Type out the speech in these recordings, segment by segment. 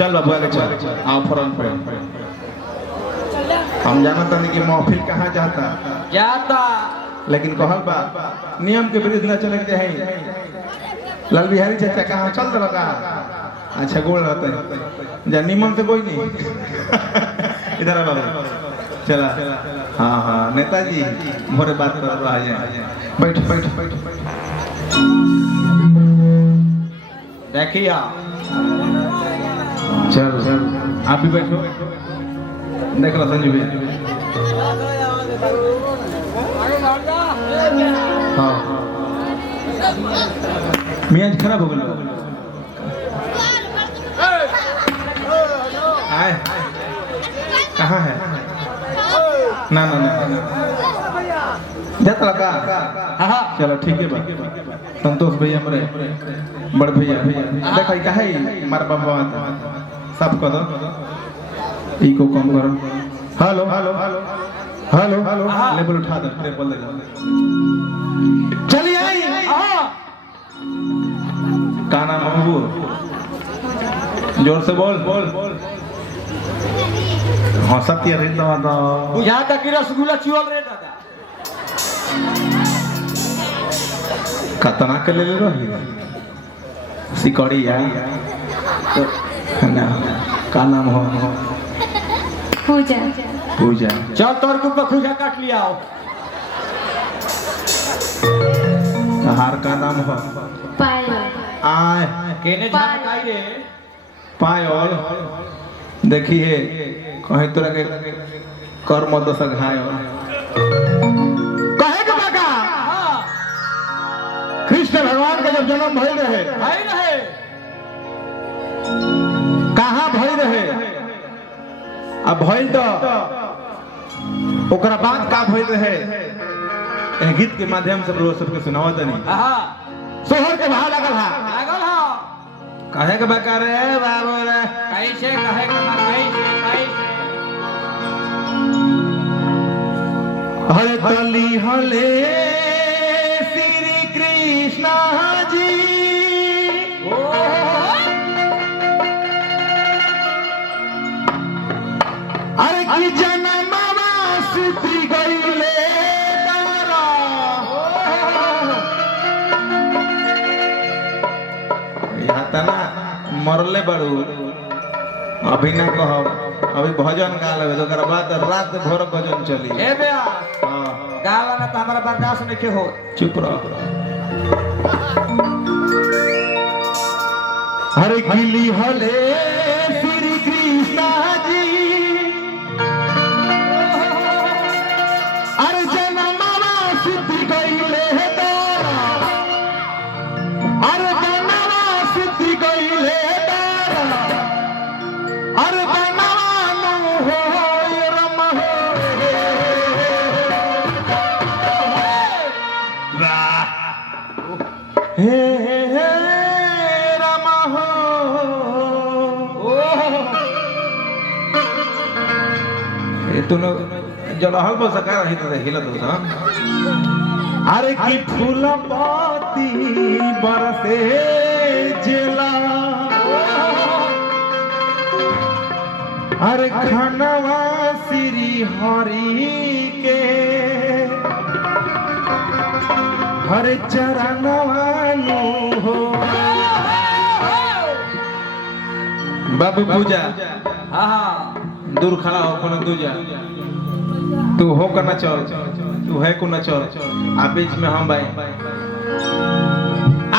चल बाबू आगे चल आओ फ्रंट पे। हम जानता नहीं कि महफिल कहाँ जाता लेकिन कहल बा नियम के विरुद्ध न चले के है। लाल बिहारी चाचा कहाँ चल रहा का? अच्छा गोल रहते हैं जा नियम से कोई नहीं इधर आ बाबू चला। हाँ हाँ नेताजी मोरे बात कर रहा है। बैठ बैठ बैठ देखिए चल चल आप भी बैठो। देख रहा संजू भैया। हाँ मियाँ खराब हो गया। आए कहाँ है? ना ना ना जाता लगा। हाँ चलो ठीक है बात। संतोष भैया मरे बड़ भैया देखा कहा मार बाबा सब कर दो को कम करो। हेलो हेलो हेलो हेलो लेवल उठा दो ट्रिपल दे दो। चलिए आई का नाम बाबू जोर से बोल बोल हाँ सब किया रहता था बुझा तक रसगुल्ला चुअल रे दादा कतना के ले रही सिकड़ी आई ना का नाम हो? पूजा। पूजा चल तोर को खुजा काट लिया। हार का नाम हो? पायल। आय केने झमकाई रे पायल देखिए कहीं तोरा के कर मत दस घाय कहे के बाका कृष्ण भगवान का जब जन्म भइल रहे कहाँ भइल रहे अब भइल तो ओकरा बाद का भइल रहे गीत के माध्यम से लोग सबके सुनावत नहीं। सोहर के भाव लागल हा कहे के बाका रे बाबू रे कैसे कहे के बाका हरे तली हले श्री कृष्ण जी अरे की जन्मवा सुती गईले तारा यहाँ तना मरले बड़ू अभी ना कहो अभी भजन गा लेबे तो ओकरा बाद रात भर भजन चली ए बे हां गाला ना त हमरा बर्दाश्त नहीं के हो। चुप रह हरे गिली हले श्री कृष्ण जी अरे जनमवा सुती गईले तारा अरे जनमवा सुती गईले तारा अरे हे हे हे रामा हो ये तूने जलहल पर सका रही तो हिला तो था। अरे की फूल पाती बरसे जिला अरे खनवा श्री हरि के हरे चरणवानु हो बाबू पूजा हाँ दूर खड़ा हो कोनो दूजा तू हो का ना चल तू है को ना चल आ बीच में हम भाई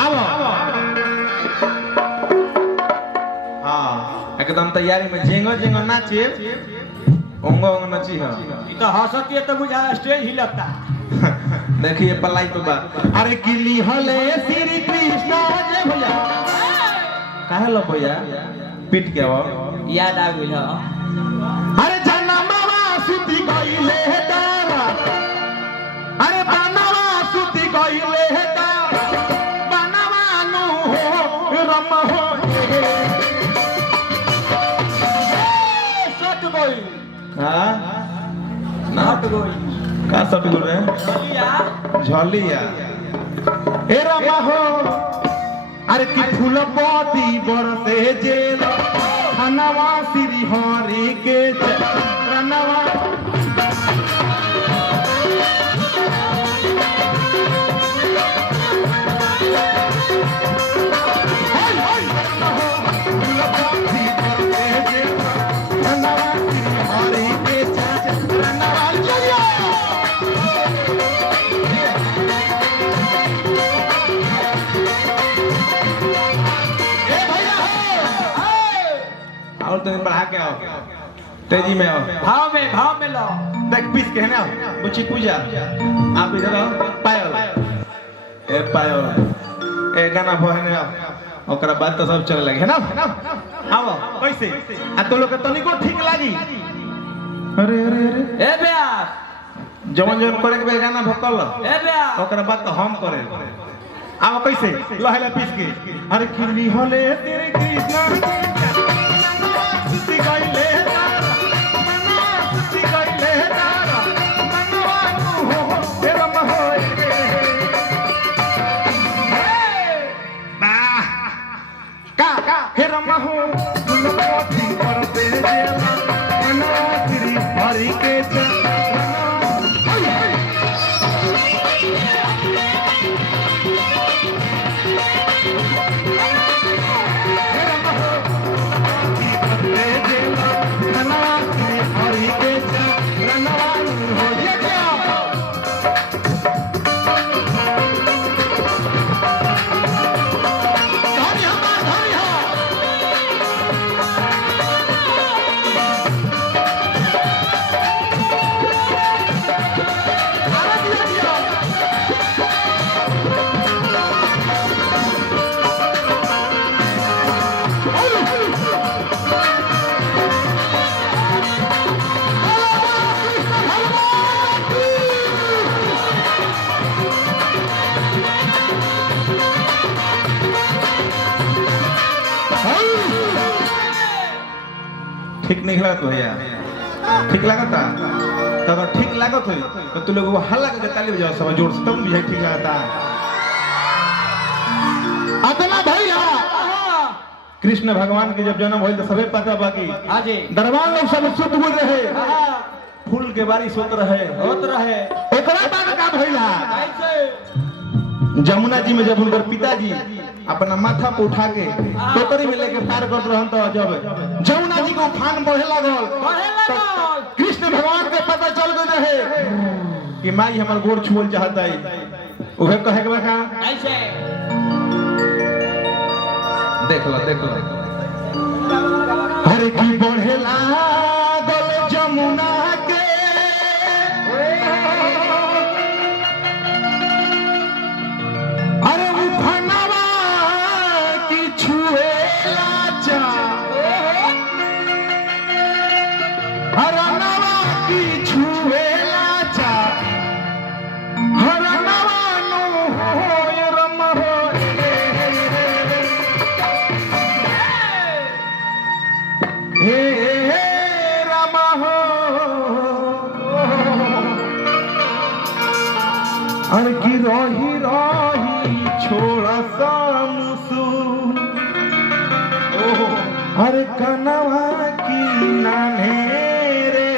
आओ हाँ एकदम तैयारी में झेंगो झेंगो नाचे ओंगो ओंगो नाची है ई तो हंसती है तो बुझा स्टेज हिलता। देखिए पलाई पे बात अरे गिली हले श्री कृष्ण जय भैया काहे लो भैया पीट के आओ याद आ गइल अरे जनमवा सुती गइले तारा अरे बनवा सुती गइले तारा बनवा नु हो रम हो सट गइल हां नाट गइल का सब बोल रहे हैं झलिया ए रामा हो अरे की फूल पाती बरसे जेल धनवा श्री हरि के चरणवा और तो बढ़ा के आओ तेजी में आओ भाव में लो देख पीस के है ना बुची पूजा आप इधर आओ पायल ए गाना बहने आओ ओकरा बाद तो सब चले लगे है ना आओ कैसे आ तो लोग के तनिको ठीक लागी अरे ए ब्यास जवन जवन करे के गाना भकल ए ब्यास ओकरा बाद तो हम करे आओ कैसे लहला पीस के अरे किरनी होले तेरे कृष्ण गईले गईले मनवा हो तेरा महोए का हेरा महो दुलपति पर पे जेला मनवा श्री हरि के ठीक नहीं लगा तो भैया ठीक लगता तो अगर ठीक लागत हो तो तू लोग वो हल्ला करके ताली बजाओ सब जोर से तब मुझे ठीक लगता अतना भैया कृष्ण भगवान के जब जन्म हुई तो सबे पता बाकी हाजी दरबार लोग सब सुत हुए रहे फूल के बारिश होत रहे ओकरा बाद का भइला कैसे जमुना जी में जब उनकर पिताजी अपना माथा पे उठा के टोकरी में लेके पार कर रहन तो जब जमुना जी को उफान बढ़े लागल कृष्ण भगवान के पता चल गए रहे कि माई हमर गोड़ छुअल चाहता है उहे कहे के का कैसे देख लो हरे की बढ़े लागल जमुना के अरे उफनवा की छुएला चा हरनवा की छुएला चा हरनवा नु होय रम होय हे राम हो अरे की रही छोड़ा सामुसु अरे कनवा की नाने रे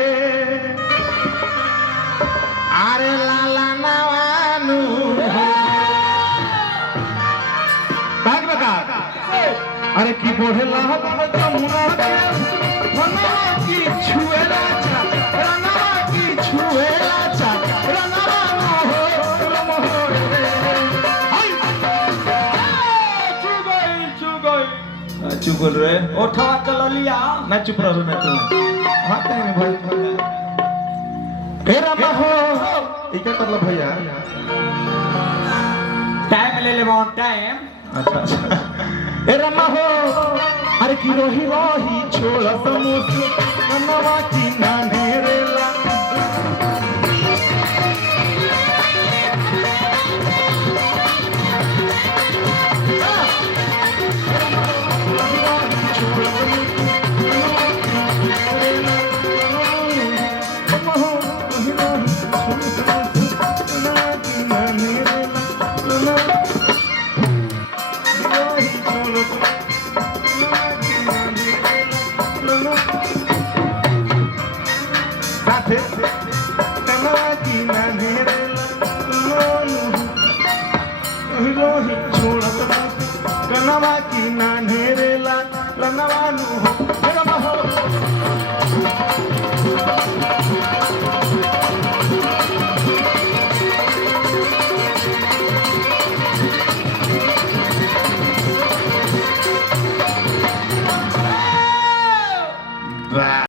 अरे लाला नवानु भाग बता अरे की बोढ़ेला जमुना के रनवा की छुएला चा रनवा की छुएला चा रनवा हो रम हो चुप बोल रहे उठवा चल लिया ना चुप रहो ना तू हां टाइम भाई तेरा हो ये क्या कर लो भैया टाइम ले ले टाइम अच्छा ए रमा हो अरे की रोही छोड़ समुद्र मनवा की नाने रेला हाथे कनवा की नानेरे रोही छोड़त कनवा की नानेरे लनवा नु हो